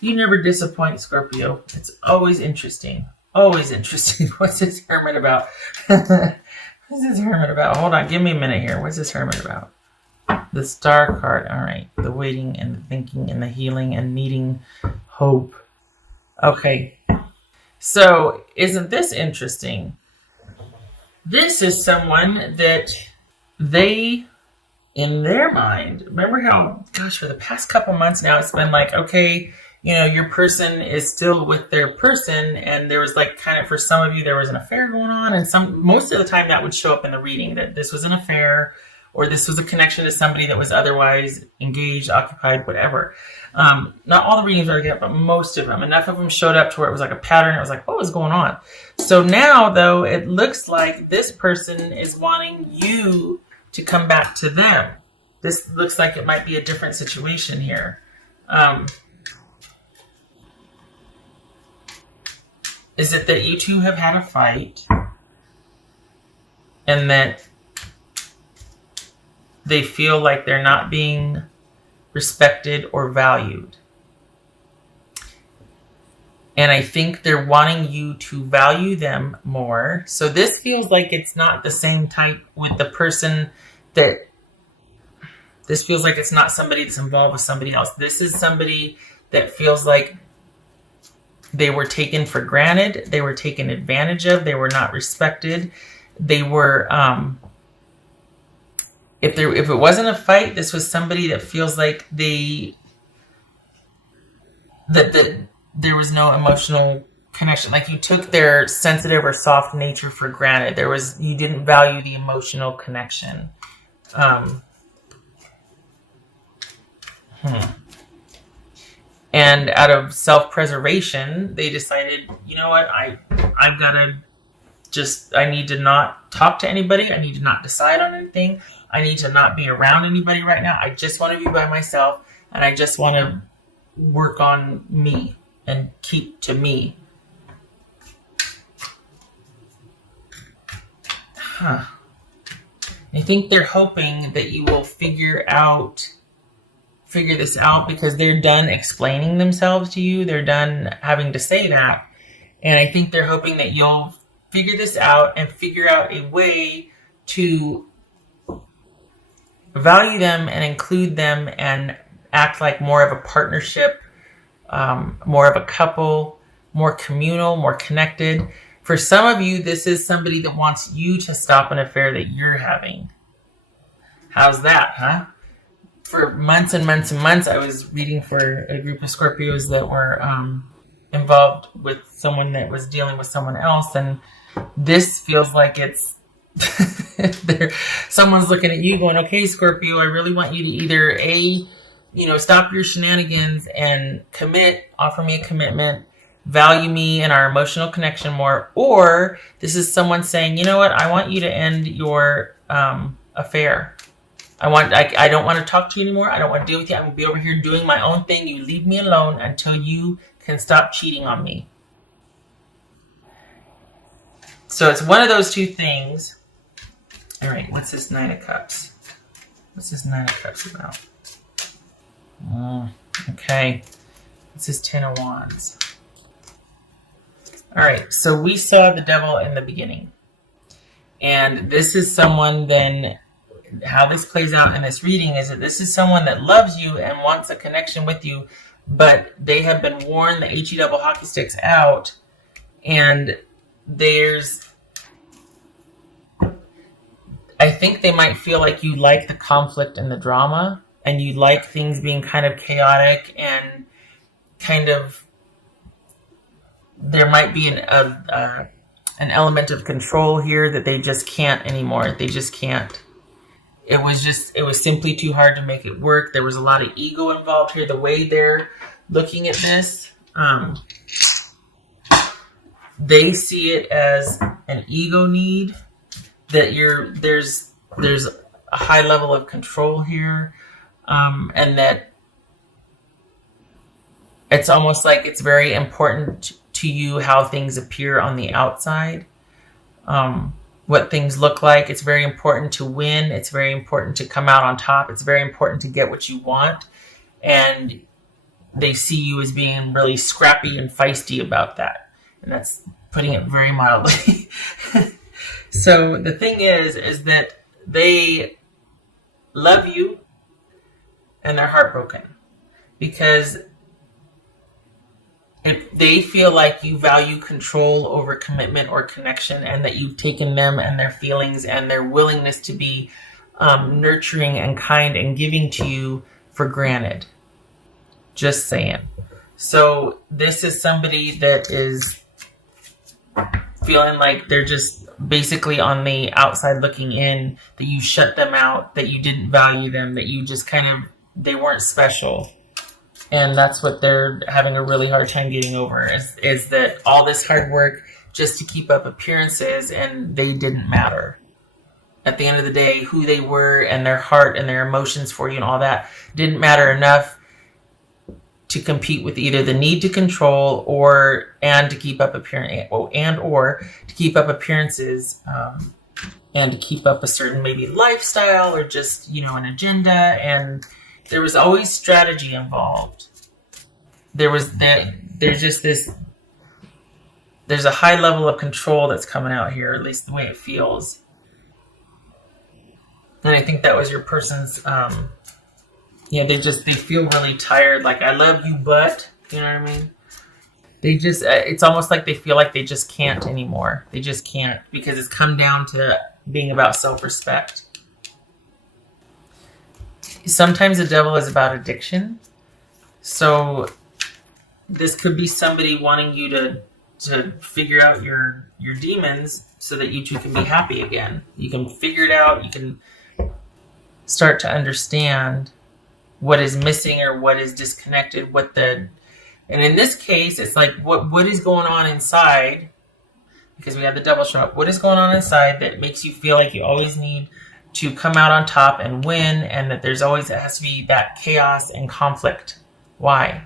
You never disappoint, Scorpio. It's always interesting. Always interesting. What's this Hermit about? What's this Hermit about? Hold on, give me a minute here. What's this Hermit about? The Star card. All right. The waiting and the thinking and the healing and needing hope. Okay. So, isn't this interesting? This is someone that they, in their mind, remember how, gosh, for the past couple months now, it's been like, okay, you know, your person is still with their person, and there was like kind of, for some of you, there was an affair going on, and most of the time that would show up in the reading, that this was an affair, or this was a connection to somebody that was otherwise engaged, occupied, whatever. Not all the readings are like that, but most of them. Enough of them showed up to where it was like a pattern. It was like, what was going on? So now, though, it looks like this person is wanting you to come back to them. This looks like it might be a different situation here. Is it that you two have had a fight and that they feel like they're not being respected or valued? And I think they're wanting you to value them more. So this feels like it's not the same type with the person that... This feels like it's not somebody that's involved with somebody else. This is somebody that feels like they were taken for granted. They were taken advantage of. They were not respected. They were... If it wasn't a fight, this was somebody that feels like that there was no emotional connection. Like you took their sensitive or soft nature for granted. You didn't value the emotional connection. And out of self-preservation, they decided, you know what, I need to not talk to anybody. I need to not decide on anything. I need to not be around anybody right now. I just want to be by myself, and I just want to work on me and keep to me. I think they're hoping that you will figure this out because they're done explaining themselves to you. They're done having to say that. And I think they're hoping that you'll figure this out and figure out a way to value them and include them and act like more of a partnership, more of a couple, more communal, more connected. For some of you, this is somebody that wants you to stop an affair that you're having. How's that, huh? For months and months and months, I was reading for a group of Scorpios that were involved with someone that was dealing with someone else, and this feels like it's someone's looking at you going, okay, Scorpio, I really want you to either stop your shenanigans and offer me a commitment, value me and our emotional connection more, or this is someone saying, you know what, I want you to end your affair. I don't want to talk to you anymore. I don't want to deal with you. I'm going to be over here doing my own thing. You leave me alone until you can stop cheating on me. So it's one of those two things. All right, what's this Nine of Cups? What's this Nine of Cups about? Okay. What's this Ten of Wands? All right, so we saw the Devil in the beginning. And this is someone then... How this plays out in this reading is that this is someone that loves you and wants a connection with you, but they have been worn the HE double hockey sticks out, and I think they might feel like you like the conflict and the drama, and you like things being kind of chaotic and kind of, there might be an element of control here that they just can't anymore. They just can't. It was simply too hard to make it work. There was a lot of ego involved here. The way they're looking at this, they see it as an ego need, that there's a high level of control here, and that it's almost like it's very important to you how things appear on the outside. What things look like. It's very important to win. It's very important to come out on top. It's very important to get what you want. And they see you as being really scrappy and feisty about that. And that's putting it very mildly. So the thing is that they love you and they're heartbroken because if they feel like you value control over commitment or connection, and that you've taken them and their feelings and their willingness to be nurturing and kind and giving to you for granted. Just saying. So this is somebody that is feeling like they're just basically on the outside looking in, that you shut them out, that you didn't value them, that you just they weren't special. And that's what they're having a really hard time getting over, is that all this hard work just to keep up appearances, and they didn't matter. At the end of the day, who they were and their heart and their emotions for you and all that didn't matter enough to compete with either the need to control and to keep up appearances, and to keep up a certain maybe lifestyle or just, an agenda. And there was always strategy involved. There's a high level of control that's coming out here, at least the way it feels. And I think that was your person's, they feel really tired. Like, I love you, but, you know what I mean? They just, it's almost like they feel like they just can't anymore. They just can't, because it's come down to being about self-respect. Sometimes the devil is about addiction. So this could be somebody wanting you to figure out your demons so that you two can be happy again. You can figure it out. You can start to understand what is missing or what is disconnected, and in this case, it's like what is going on inside, because we have the devil show up. What is going on inside that makes you feel like you always need to come out on top and win, and that it has to be that chaos and conflict? Why?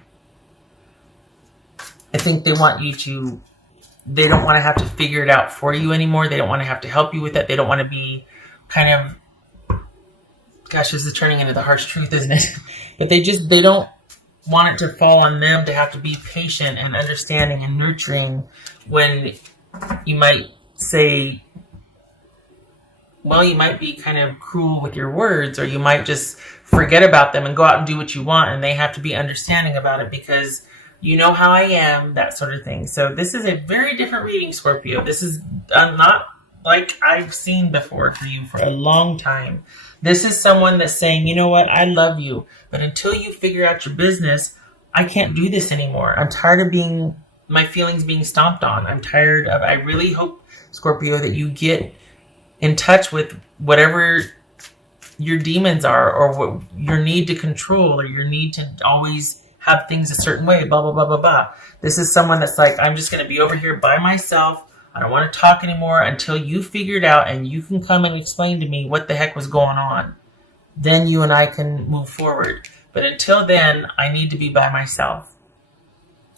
I think they don't want to have to figure it out for you anymore. They don't want to have to help you with it. They don't want to be kind of, gosh, this is turning into the harsh truth, isn't it? But they don't want it to fall on them to have to be patient and understanding and nurturing when you might say, well, you might be kind of cruel with your words, or you might just forget about them and go out and do what you want, and they have to be understanding about it because you know how I am, that sort of thing. So this is a very different reading, Scorpio. This is not like I've seen before for you for a long time. This is someone that's saying, you know what, I love you, but until you figure out your business, I can't do this anymore. I'm tired of my feelings being stomped on. I really hope, Scorpio, that you get in touch with whatever your demons are, or what your need to control, or your need to always have things a certain way, blah, blah, blah, blah, blah. This is someone that's like, I'm just going to be over here by myself. I don't want to talk anymore until you figure it out and you can come and explain to me what the heck was going on. Then you and I can move forward. But until then, I need to be by myself.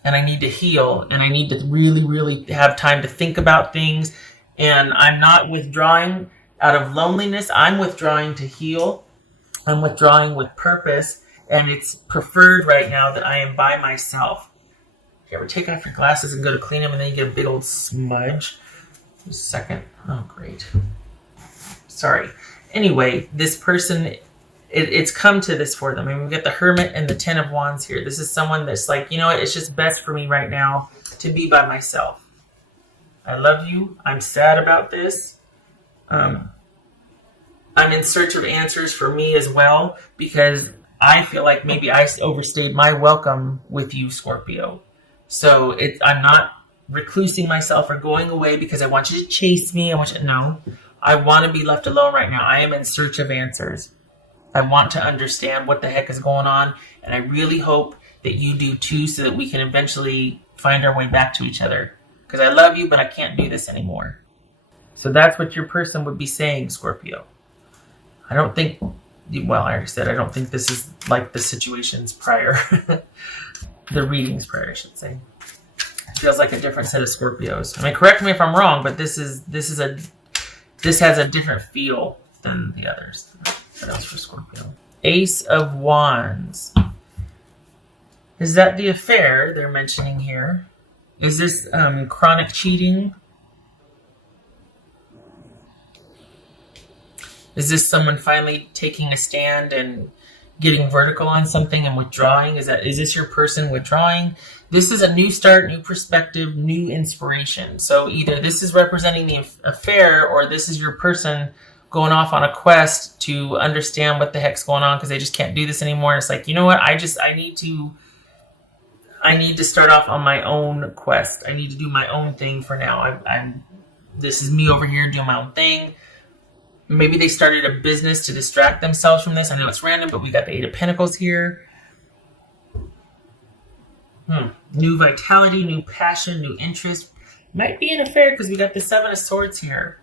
And I need to heal. And I need to really, really have time to think about things. And I'm not withdrawing out of loneliness. I'm withdrawing to heal. I'm withdrawing with purpose. And it's preferred right now that I am by myself. You ever take off your glasses and go to clean them and then you get a big old smudge? Just a second. Oh, great. Sorry. Anyway, this person, it's come to this for them. I mean, we've got the Hermit and the Ten of Wands here. This is someone that's like, you know what? It's just best for me right now to be by myself. I love you. I'm sad about this. I'm in search of answers for me as well, because I feel like maybe I overstayed my welcome with you, Scorpio. So I'm not reclusing myself or going away because I want you to chase me. No, I want to be left alone right now. I am in search of answers. I want to understand what the heck is going on. And I really hope that you do too, so that we can eventually find our way back to each other. Because I love you, but I can't do this anymore. So that's what your person would be saying, Scorpio. I don't think, well, I already said, I don't think this is like the situations prior. The readings prior, I should say. It feels like a different set of Scorpios. I mean, correct me if I'm wrong, but this has a different feel than the others. What else for Scorpio? Ace of Wands. Is that the affair they're mentioning here? Is this chronic cheating? Is this someone finally taking a stand and getting vertical on something and withdrawing? Is this your person withdrawing? This is a new start, new perspective, new inspiration. So either this is representing the affair, or this is your person going off on a quest to understand what the heck's going on because they just can't do this anymore. And it's like, you know what? I need to start off on my own quest. I need to do my own thing for now. This is me over here doing my own thing. Maybe they started a business to distract themselves from this. I know it's random, but we got the Eight of Pentacles here. New vitality, new passion, new interest. Might be an affair because we got the Seven of Swords here.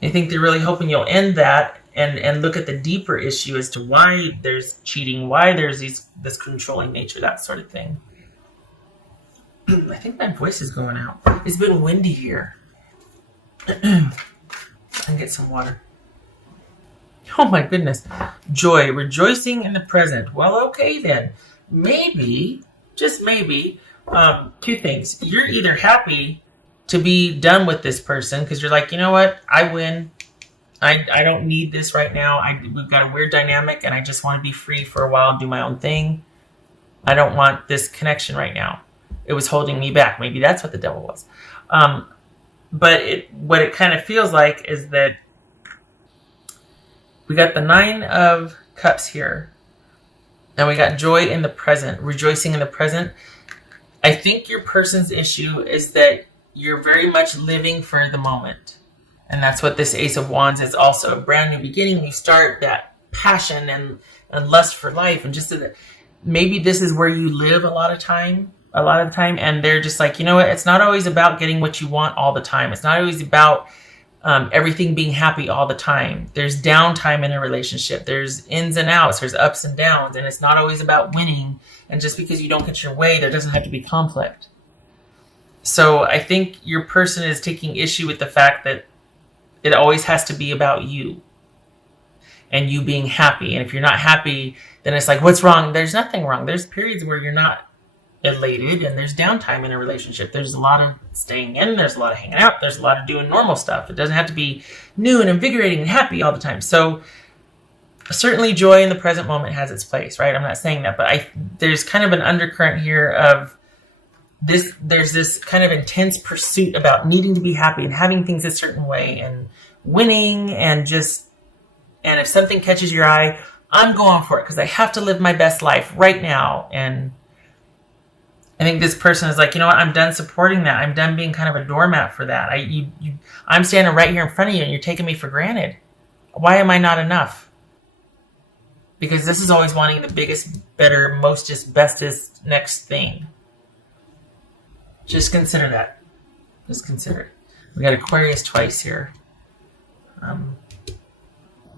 I think they're really hoping you'll end that and look at the deeper issue as to why there's cheating, why there's this controlling nature, that sort of thing. I think my voice is going out. It's been windy here. And get some water. Oh my goodness. Joy, rejoicing in the present. Well, okay then. Maybe, just maybe, two things. You're either happy to be done with this person because you're like, you know what? I win. I don't need this right now. We've got a weird dynamic and I just want to be free for a while and do my own thing. I don't want this connection right now. It was holding me back. Maybe that's what the devil was. But what it kind of feels like is that we got the Nine of Cups here. And we got joy in the present, rejoicing in the present. I think your person's issue is that you're very much living for the moment. And that's what this Ace of Wands is also. A brand new beginning. You start that passion and lust for life. And just so that maybe this is where you live a lot of the time. And they're just like, you know what? It's not always about getting what you want all the time. It's not always about everything being happy all the time. There's downtime in a relationship. There's ins and outs. There's ups and downs. And it's not always about winning. And just because you don't get your way, there doesn't have to be conflict. So I think your person is taking issue with the fact that it always has to be about you and you being happy. And if you're not happy, then it's like, what's wrong? There's nothing wrong. There's periods where you're not elated and there's downtime in a relationship. There's a lot of staying in. There's a lot of hanging out. There's a lot of doing normal stuff. It doesn't have to be new and invigorating and happy all the time. So certainly joy in the present moment has its place, right? I'm not saying that, but there's kind of an undercurrent here of this. There's this kind of intense pursuit about needing to be happy and having things a certain way and winning and if something catches your eye, I'm going for it because I have to live my best life right now. And I think this person is like, you know what? I'm done supporting that. I'm done being kind of a doormat for that. I'm standing right here in front of you and you're taking me for granted. Why am I not enough? Because this is always wanting the biggest, better, mostest, bestest, next thing. Just consider that. Just consider it. We got Aquarius twice here.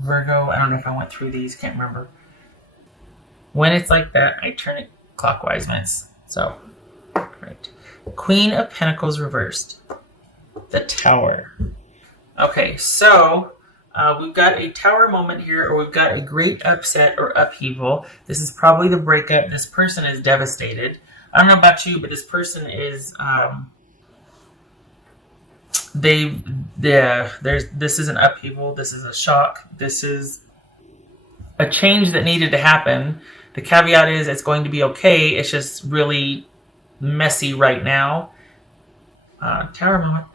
Virgo, I don't know if I went through these. Can't remember. When it's like that, I turn it clockwise when it's so. Right. Queen of Pentacles reversed. The Tower. Okay, so we've got a tower moment here, or we've got a great upset or upheaval. This is probably the breakup. This person is devastated. I don't know about you, but this person is this is an upheaval. This is a shock. This is a change that needed to happen. The caveat is it's going to be okay. It's just really messy right now. Tower moment.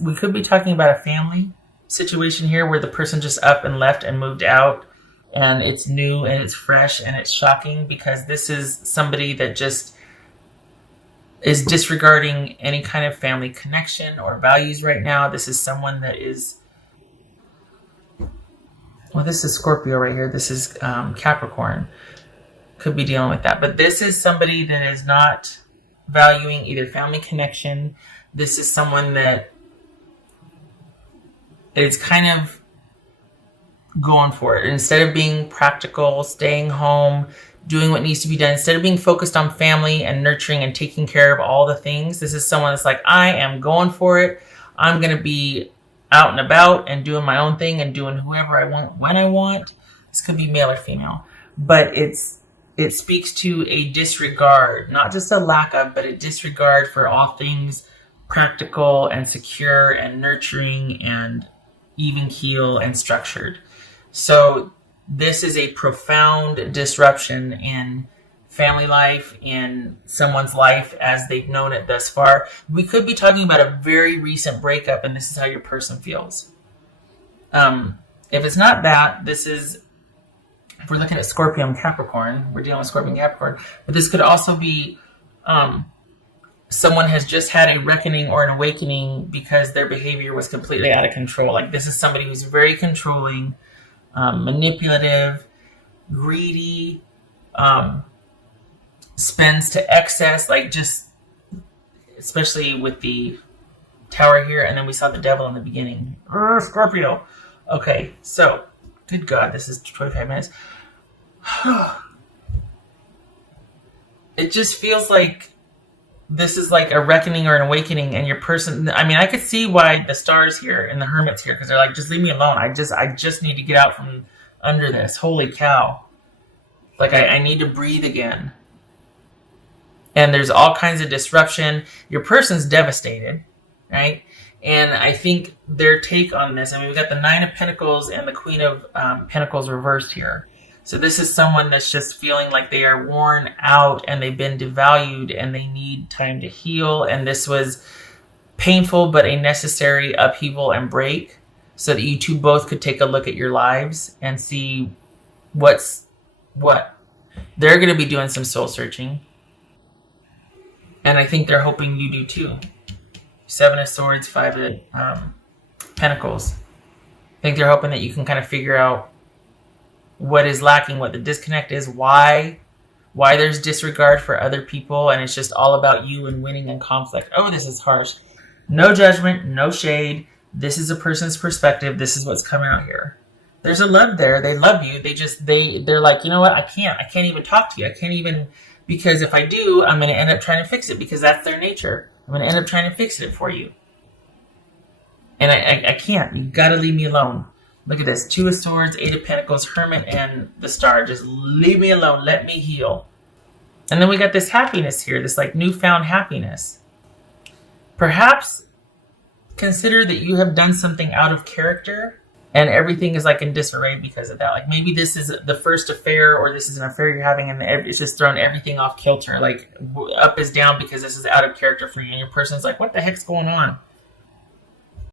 We could be talking about a family situation here where the person just up and left and moved out, and it's new and it's fresh and it's shocking because this is somebody that just is disregarding any kind of family connection or values right now. This is someone that is, well, this is Scorpio right here. This is Capricorn. Could be dealing with that. But this is somebody that is not valuing either family connection. This is someone that is kind of going for it. Instead of being practical, staying home, doing what needs to be done, instead of being focused on family and nurturing and taking care of all the things, this is someone that's like, I am going for it. I'm going to be out and about and doing my own thing and doing whoever I want when I want. This could be male or female, but it speaks to a disregard, not just a lack of, but a disregard for all things practical and secure and nurturing and even keel and structured. So this is a profound disruption in family life, in someone's life as they've known it thus far. We could be talking about a very recent breakup, and this is how your person feels. If it's not that, this is, if we're looking at Scorpio and Capricorn, we're dealing with Scorpio and Capricorn, but this could also be someone has just had a reckoning or an awakening because their behavior was completely out of control. Like, this is somebody who's very controlling, manipulative, greedy, spends to excess, like, just, especially with the tower here, and then we saw the devil in the beginning. Scorpio. Okay, so, good God, this is 25 minutes. It just feels like this is like a reckoning or an awakening, and your person, I mean, I could see why the stars here and the hermits here, because they're like, just leave me alone. I just need to get out from under this. Holy cow. Like, I need to breathe again. And there's all kinds of disruption. Your person's devastated, right? And I think their take on this, I mean, we've got the Nine of Pentacles and the Queen of Pentacles reversed here. So this is someone that's just feeling like they are worn out and they've been devalued and they need time to heal. And this was painful, but a necessary upheaval and break so that you two both could take a look at your lives and see what's what. They're going to be doing some soul searching. And I think they're hoping you do too. Seven of Swords, Five of Pentacles. I think they're hoping that you can kind of figure out what is lacking, what the disconnect is, why there's disregard for other people, and it's just all about you and winning and conflict. Oh, this is harsh. No judgment, no shade. This is a person's perspective. This is what's coming out here. There's a love there. They love you. They're like, you know what? I can't even talk to you. I can't even, because if I do, I'm going to end up trying to fix it, because that's their nature. I'm going to end up trying to fix it for you. And I can't. You got to leave me alone. Look at this. Two of Swords, Eight of Pentacles, Hermit, and the Star. Just leave me alone. Let me heal. And then we got this happiness here, this like newfound happiness. Perhaps consider that you have done something out of character and everything is like in disarray because of that. Like, maybe this is the first affair, or this is an affair you're having and it's just thrown everything off kilter. Like, up is down because this is out of character for you. And your person's like, what the heck's going on?